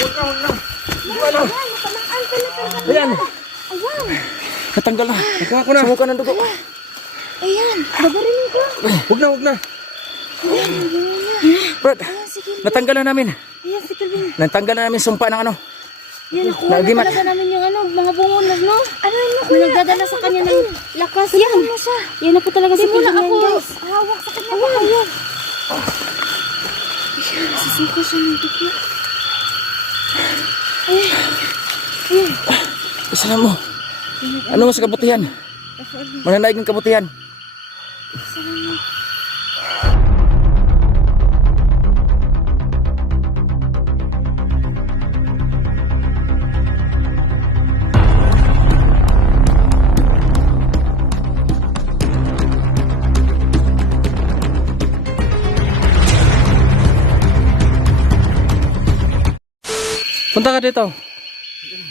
Huwag na. Wala. Natamaan ka na talaga. Ayan. Ayan. Natanggal na. Nagkuha ko na. Sumuka ng dugo. Ayan. Babarinin ko. Huwag na. Ayan. Brad, Ayan, sige. natanggal na namin. Ayan, si Kelvin. Natanggal na namin sumpa ng ano. Yan, nakuha na Nagimat. talaga namin yung mga bungonas, no? Ano yun, kuya? May nagdadala sa kanya ng lakas. Yan. Mo siya. Yan na po talaga si Kelvin yan, guys. Hawak sa kanya. Ayan. Ayan, sisuko siya ng dugo. Ayan. Isa mo. Ano mo sa kabutihan? Mananaig ng kabutihan. Punta ka dito.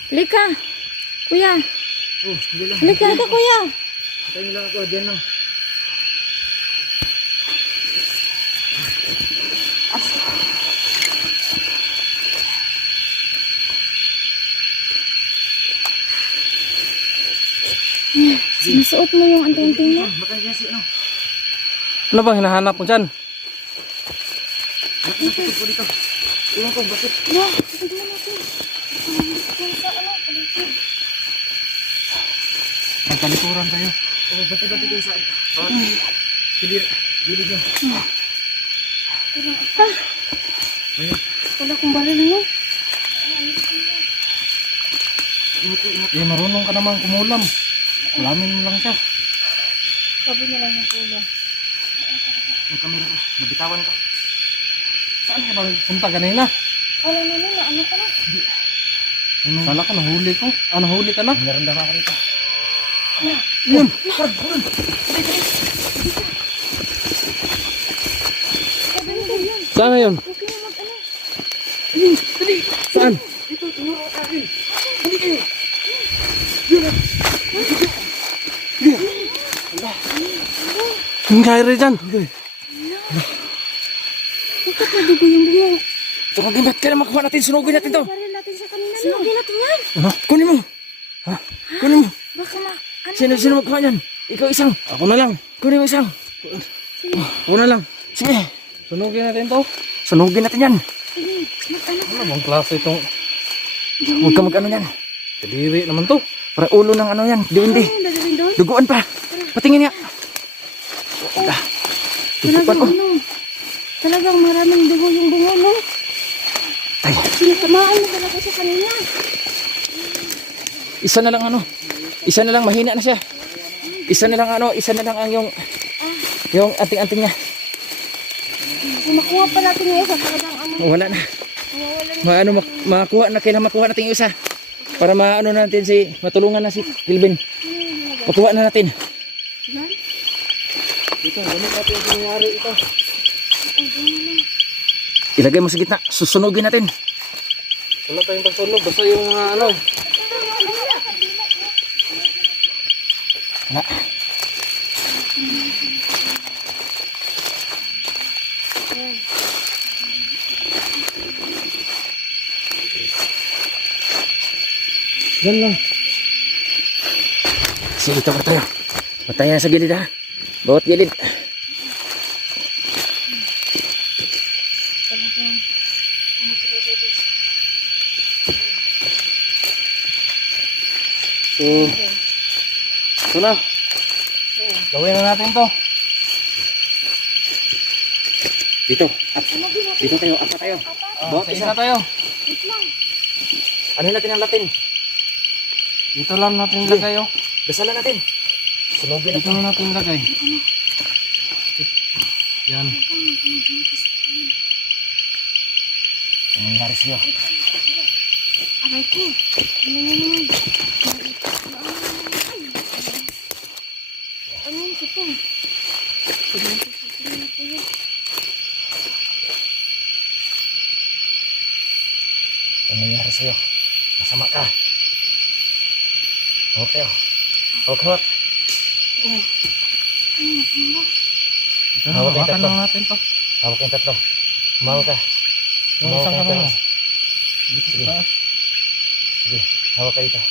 Halika. Kuya. Halika, kuya. Tayo lang ako, dyan lang. Sinusuot mo yung anting-anting mo. Ano bang hinahanap mo dyan? No, tignan natin. Sa ano, paligid. Magkalikuran tayo. Bati-bati kayo sa... Gilid nyo. Wala kong baril, no? Eh, marunong ka naman kumulam. Kulamin mo lang siya. Sabi niya lang yung kuya. Yung kamera ko, nabitawan ka. Saan ka bang punta kanina? Wala na nila, ano ka na? Kala ka, nahuli ko. Ah, nahuli ka na? Naramdaman ka rito. Yun! Saan na yun? Okay na mag-ano. Saan? Ito, tinuro ka akin. Hindi kayo. Ang kaya rin dyan. Bakit nadugo yung bungo? Ito kang gimat ka na makuha natin. Sunugin natin to. Baril natin siya kanina. Sinugin natin yan. Ano? Kunin mo. Ha? Kunin mo. Baka ano? Sino magkuha niyan? Ikaw isang. Ako na lang. Kunin mo isang. Ako na lang. Sige. Sunugin natin to. Sunugin natin yan. Sige, mag-ano? Ano bang klase itong... Huwag ka mag-ano yan. Kadiri naman to. Para ulo ng ano yan. Hindi. Ano yung dadalhin doon? Duguan pa. Patingin nga. Duguan Talagang ko. ano? Talagang maraming dugo yung bungo, no? Ay. Sinatamaan mo talaga siya kanina. Isa na lang ano. Isa na lang mahina na siya. Isa na lang ano. Isa na lang ang yung anting-anting niya. Kung makuha pa natin yung isa, talagang ano? Wala na. Mawawala na. Makakuha na. Kailangan makuha natin yung isa. Para maano natin matulungan na si Kelvin. Makuha na natin. Yan? Dito, ganun natin yung nangyari ito. Ilagay mo sa gitna. Susunugin natin. Wala tayong pagsunog. Basta yung ano. Wala. Diyan lang. Sige, ito pa tayo. Patayan sa gilid ha. Bawat gilid. So, ito na. Gawin na natin to. Dito. Up. Dito tayo. Up tayo. Bawat isa tayo. Ano natin ang Latin? Dito lang natin ilagay. Dasalan natin. Sunugin natin. Dito lang natin ilagay. Yan. Ano nangyari sa'yo? Aray ko. Ano naman? Ano yung ito? Tignan ko sa kuya. Ano nangyari sa'yo? Masama ka. Hawak tayo. Hawak. Oh. Ay, masama. Hawak yung tatlo. Hawak yung tatlo. Humawak ka. Yung isang kamay mo. Dito sa taas. Sige, hawak ka dito.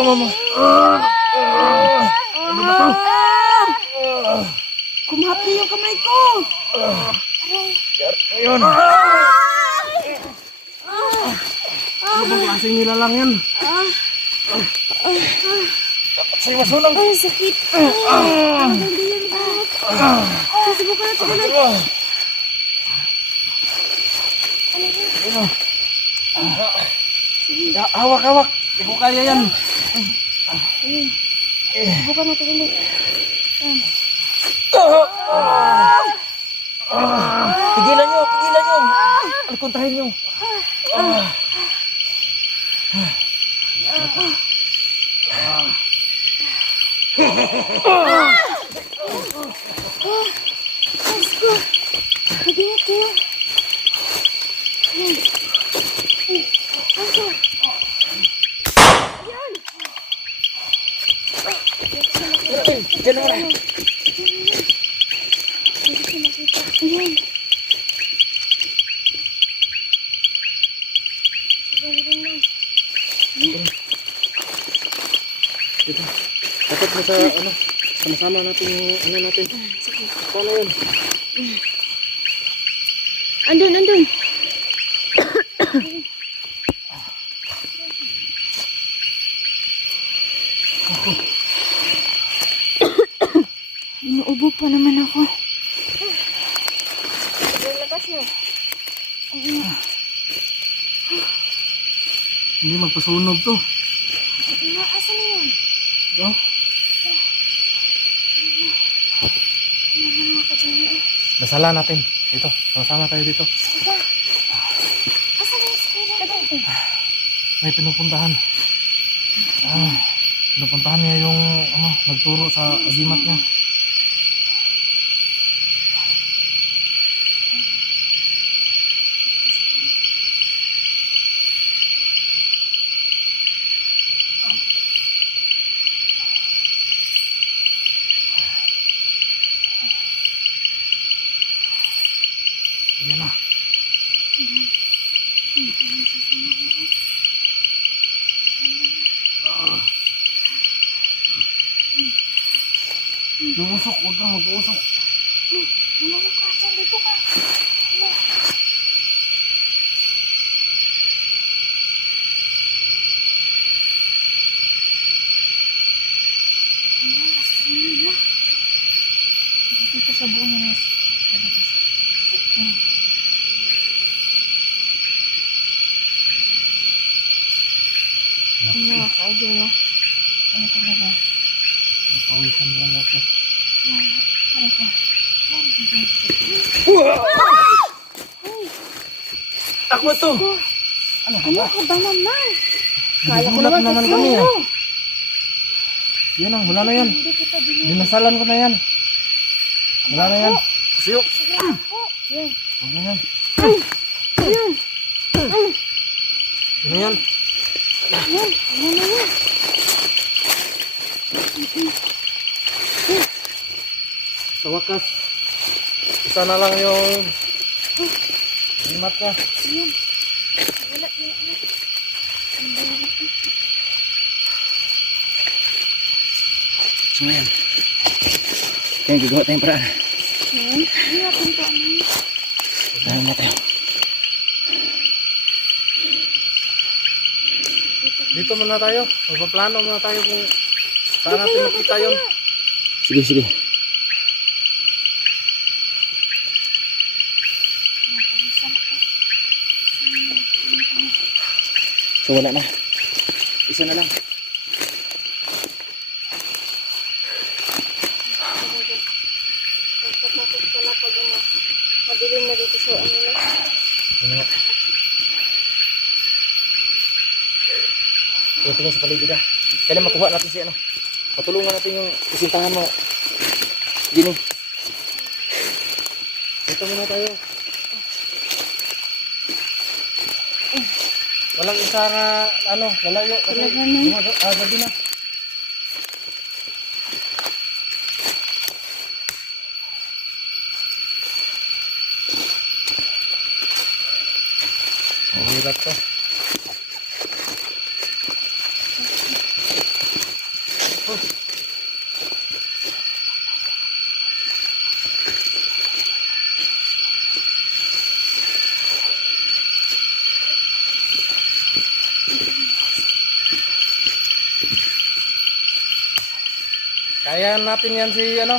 Mama. Ano ba to? Kumapli yung kamay ko. Ayun. Ano bang klaseng nilalang yan? Dapat sa'yo masunang. Ay, sakit. Hindi yan. Susubukan natin ulit. Hawak, hawak. Hindi ko kaya yan. Subukan natin ulit. Pigilan nyo, pigilan nyo. Alkontahin nyo. Diyos ko. Mabigat kayo. Diyan naman. Ayan. Dito. Dapat mo sa ano, sama-sama natin yung ano natin. Sige. Paano yun? Andun. Inuubo pa naman ako. Ang lakas niyo. Hindi magpasunog to. Asa na yun? Ito? Dasala natin. Dito. Sama-sama tayo dito. Asa na yung spirit? May pinupuntahan. Pinupuntahan niya yung ano, nagturo sa agimat niya. Ayan na. Lumusok, huwag kang mag-uusok. Ano ka dyan? Dito ka. Ano? Ano? Nasusunod na. Dito sa buo na talaga. Ano mga ka-idol, no? Ano talaga? Nakawisan lang ako. Ano ka? Ako to! Ano ka Ano ba? ka ba naman? Nagulat naman kami ah. Yan ang, wala na yan. Hindi kita binili. Dinasalan ko na yan. Wala na yan. Siyok! Yan. Wala na yan. Yan. Ano yan? Yan. Yan na yan. Sa wakas, isa na lang yung limat niya. Yan. Wala yan. Ang dami. So yan. Kaya gagawa tayong paraan. Hindi natin ito ano. Dahil mo tayo. Dito muna tayo. Magpaplano muna tayo kung saan natin makita yun. Sige, sige. So wala na. Isa na lang. Pagkatakot pala pag ano. Madilim na dito sa ano na. Ano nga. Tingin sa paligid ah. Kailan makuha natin si ano. Patulungan natin yung isintahan mo. Gini. Ito muna tayo. Walang isa nga ano, lalayo kasi Talaga na. gabi na. Hirap to. Kaya natin yan si ano?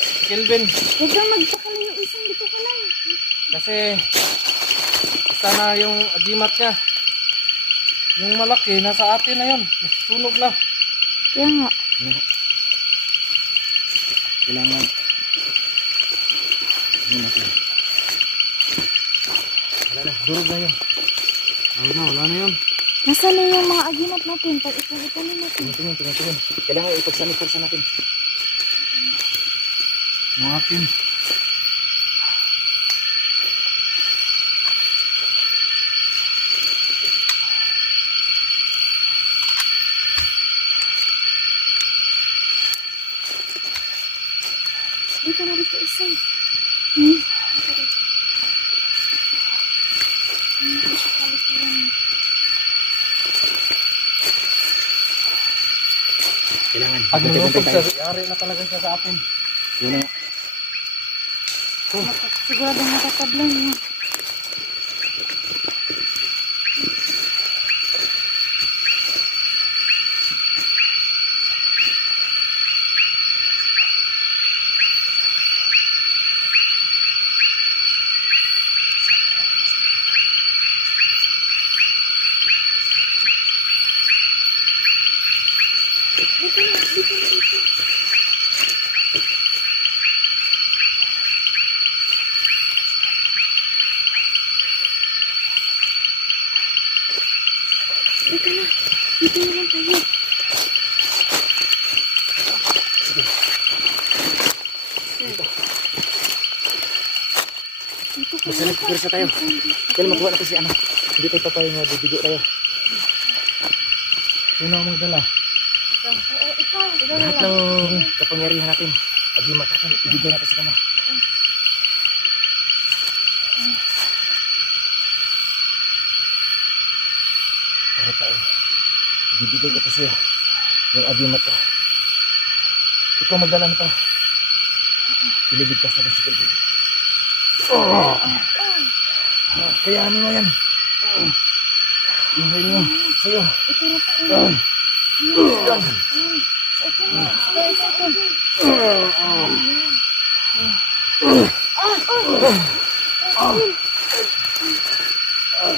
Si Kelvin. Huwag kang magpakalayo isang dito ka lang. Kasi sana yung agimat niya. Yung malaki nasa atin na yun. Nasusunog na. Kaya nga. Kailangan. Ano natin? Wala na. Durog na yun. Wala na yun. Nasaan na yung mga agimat natin? Pag ipon-iponin natin. Tingnan. Kailangan ipagsanipursa natin. Yung akin. Dito na dito isang. Kailangan. Pag Bantay tayo. yari na talaga siya sa atin. Yun na. Siguradong matatablan yun. Dito na lang tayo. Magsanipursa tayo. Kailan makuha natin si ano. Hindi tayo papayang nga. Bibigo tayo. Sino ang magdala? Oo, ikaw. Lahat ng kapangyarihan natin. Agimat natin. Ibigay natin sa kanya. Para tayo. Bibigay ko pa siya. Yung agimat ko. Ikaw magdala nito. Ililigtas natin si Kelvin. Kayanin mo yan. Yung sa'yo. Sa'yo. Ito na pa. Yan.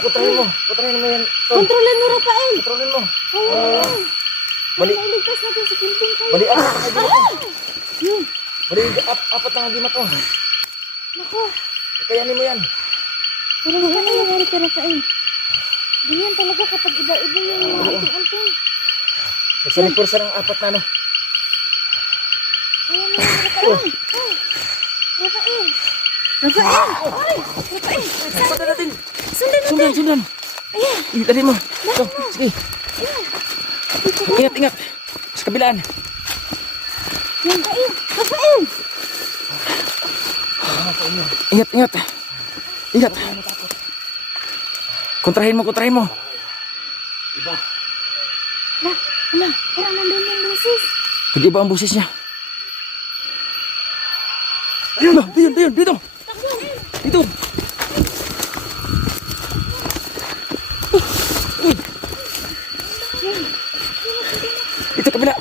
Putarin mo yan. Kontrolin mo, Rafael. Kontrolin mo. Bali. Bali. Iligtas natin si Quintin kayo. Bali, apat ang agimat. Yun. Bali, apat ang agimat ko. Nako. Kayanin mo yan. Pero ano nangyari kay Rafael? Ganyan talaga kapag iba-iba yung mga anting-anting. Nagsanipursa ng apat na ano. Ayan na, Rafael. Rafael. Rafael. Ay, Rafael. Sundan natin. Sundan natin. Sundan. Ayan. Dali mo. Ito, sige. Ingat. Sa kabilaan. Yan, Rafael. Rafael. Ingat. Kontrahin mo. Wala, parang nandun yung boses. Nag-iba ang boses niya. Ayun na, dito. Dito. Dito kabila.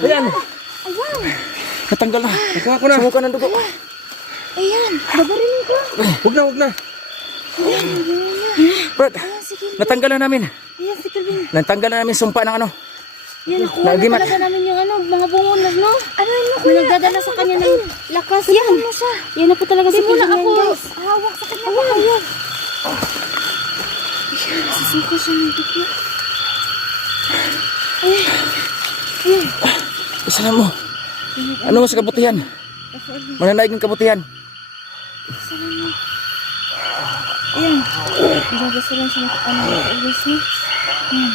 Ayan. Natanggal na. Ikaw ako na. Sumuka ng dugo. Ayan, babarinin ko. Huwag na. Brad, Ayan, sige. natanggal na namin. Ayan, si Kelvin. Natanggal na namin sumpa ng ano. Yan, nakuha na Nagimat. talaga namin yung ano, mga bungonas, no? Ano yun, may nagdadala sa kanya ng lakas. Yan. Yan na po talaga si Kelvin yan, guys. Hawak sa kanya. Hawak kayo. Ayan, nasisuko siya ng dugo. Ayan. Isa mo. Ano sa kabutihan? Mananaig ng kabutihan. Ayan. Ilagas lang siya ng ano, ilagas niya. Ayan.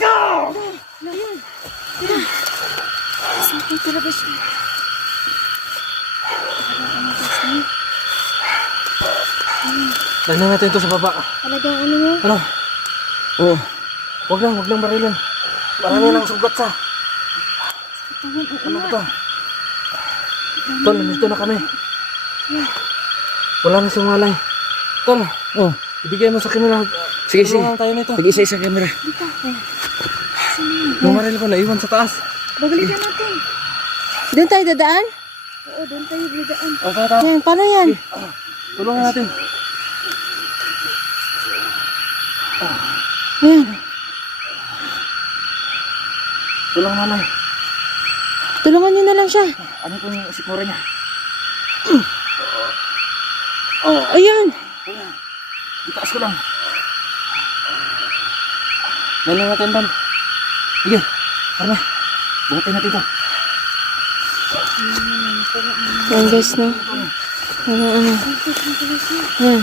go! Ayan. Ayan. Sakay talaga siya. Dali natin ito sa baba. Talagang ano mo? Ano? Oo. Wag lang barilin. Marami nang sugat sa. Ano ba ito? Tol, nandito na kami. Wala na siyang malay. Tol, Oh, ibigay mo sa kanila. sige, sige. Tulungan tayo nito. Pag-isa-isa camera. Dito. Yung maril ko naiwan sa taas. Babalikan natin. Doon tayo dadaan? Oo, doon tayo bidaan. Okay, tao. Yan, paano yan? Tulungan natin. Yan. Tulong nanay. Tulungan nyo na lang siya. Ano itong sikmura niya? Oh, ayan. Itaas ko lang. Dali natin doon. Sige, tara na. Buhatin natin ito. Yan guys, no? Ano. Yan.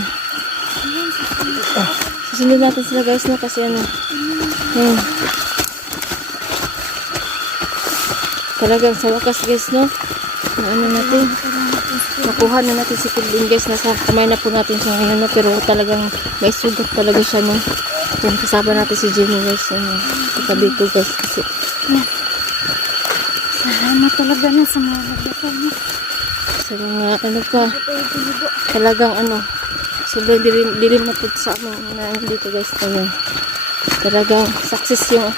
Susunod natin sila guys, no? Kasi ano. Yan. Talagang sa wakas guys, no? Na ano natin. Nakuha na natin si Kidlin guys. Nasa kamay na po natin siya ngayon, no? Pero talagang may sugat talaga siya, no? Yan, kasama natin si Jimmy guys. Ano, katabi ko guys. Kasi Salamat talaga na sa mga nagdasal mo. sa mga ano pa. Talagang ano. Sobrang dilim na po sa amin na dito guys. Ano, talagang success yung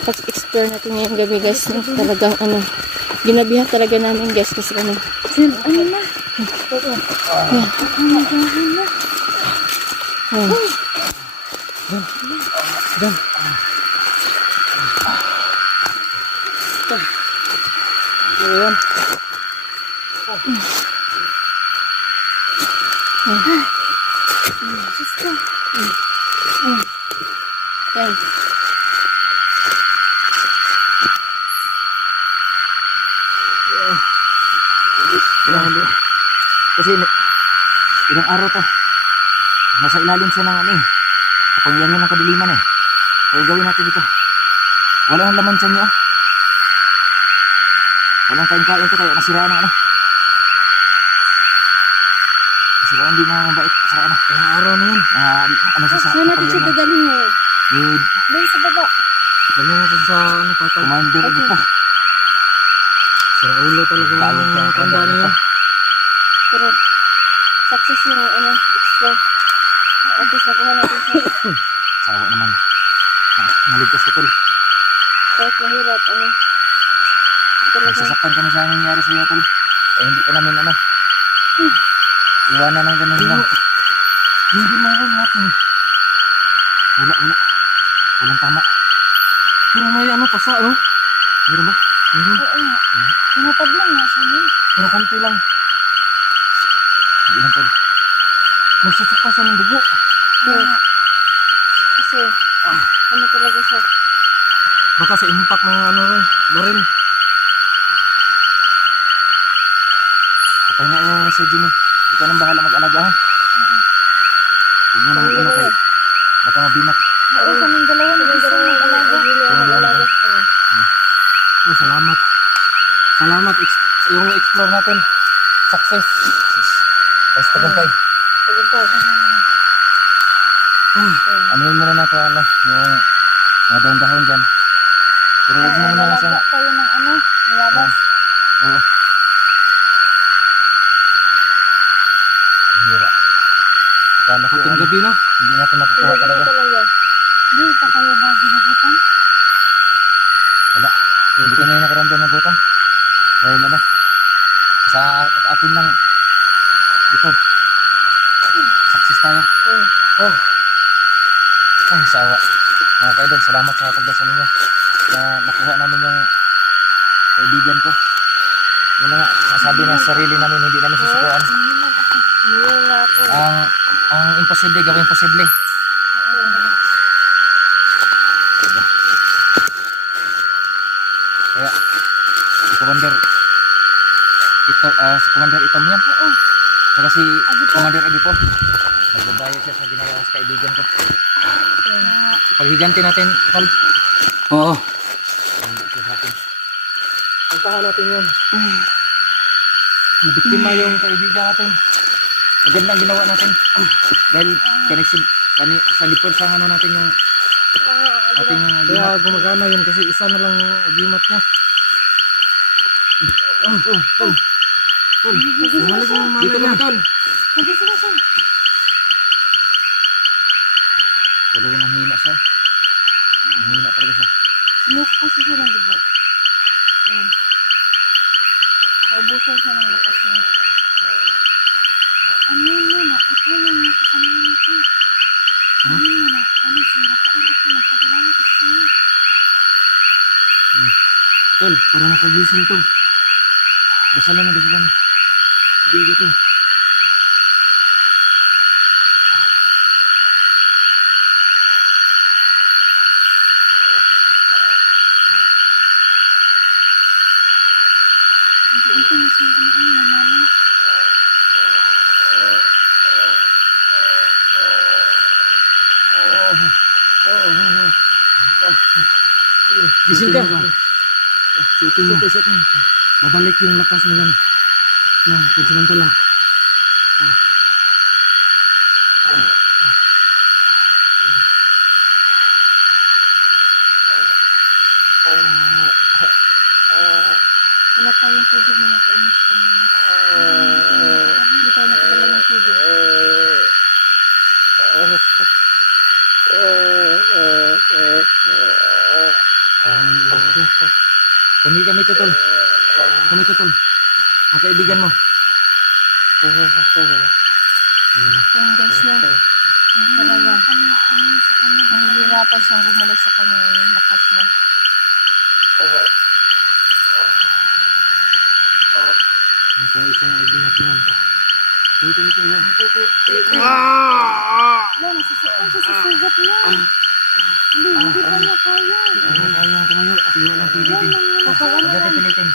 pag-explore natin ngayong gabi guys. No? Talagang ano. Ginabihan talaga namin guys. Kasi ano. Sil, ano na? Yan. Umagahan na. Yan. Diyan. Ayan. Diyos ko. Yan. Kailangan din. Kasi ilang araw to. Nasa ilalim siya ng ano eh. Kapangyarihan ng kadiliman eh. Kaya gawin natin ito. Wala nang laman sa niya. Walang kain-kain to kaya nasiraan ng ano. Nasiraan din mga mabait sa ano. Ilang araw na yun. Ano siya sa Saan natin siya kapangyarihan. dadalhin ngayon? Ni Doon sa baba. Dali natin sa ano patay. Commander ano po. Sa ulo talaga Bago pa yung ang tanda tanda na yun. Pero success yung ano, explore. At least nakuha natin siya. Sawa naman. Naligtas ko tol. Kahit mahirap, ano. Talaga. Nasasaktan kami sa nangyari sa iyo tol. Eh hindi ka namin ano. Iwanan ng ganun lang. Hindi mawala natin. Wala. Walang tama. Pero may ano pa sa ano? Meron ba? Meron. Oo nga. Pinapad lang nga sa yun. Pero konti lang. Hindi lang tol. Nagsusuka siya ng dugo. Oo nga. Kasi, ano talaga siya. Baka sa impact ng ano rin. Baril. Okay na yung sa Jimmy. Ikaw nang bahala mag-alaga ha. Huwag mo na mag-ano kay. Baka mabinat. Oo, kaming dalawa na gusto mag-alaga. Mag-alaga. Oh, salamat. Salamat. Yung explore natin. Success. Basta tagumpay. Tagumpay. Ano yun muna natin ano. Yung mga dahon-dahon dyan. Pero huwag mo muna siyang. Nalaga tayo ng ano, bayabas. Oo. Hira. Akala ko Ating ano, gabi na. hindi natin makukuha talaga. Hindi pa kayo ba ginabutan? Wala. Hindi kami nakaramdam ng gutom. Dahil ano. Sa atin lang. Ito. Success tayo. Oh. Ay, sawa. Mga kaidol, salamat sa pagdasal niyo na nakuha namin yung kaibigan ko. Yun na nga, nasabi na sa sarili namin, hindi namin susukuan. Nila ako. Ang imposible, gawin posible. Kaya, si Commander, si Commander Itom yan. Saka si Commander Edipo. Magbabayad siya sa ginawa sa kaibigan ko. Paghiganti natin, Tol. Oo. Hindi siya sa akin. Puntahan natin yun. Nabiktima yung kaibigan natin. Magandang ginawa natin. Dahil sa lipod sa ano natin yung ating mga Kaya agimat. gumagana yun kasi isa na lang yung agimat niya. Tol. Bumalik yung mana Dito niya. kami, tol. Nagising na siya. Talagang ang hina siya. Ang hina talaga siya. Smoke kasi siya ng dugo. Yan. Naubusan siya ng lakas niya. Ano yun na? Ito yung kasama nito. Ano yun na? Ano sira ka? Ito magpagalaman kasi kami. Tol, para makagising to. Dasalan mo, dasalan mo. Dito. Ito na siya. Ano yun na naman? Gising ka. Suotin mo. Suot mo. Babalik yung lakas mo yan. Na, pansamantala. Wala tayong tubig na nakainis ka ngayon. Hindi tayo nakadala ng tubig. Kami to, tol. Kami to, tol. Ang kaibigan mo. Yung guys na. Yung talaga. Nahihirapan siyang bumalik sa kanya. Yung lakas niya. Isang agimat na yan. Ito. Wala, nasasaktan siya sa sugat niya. Hindi pa niya kaya. Kaya tumayo. Sige, walang pilitin. Kapag ano Huwag natin pilitin.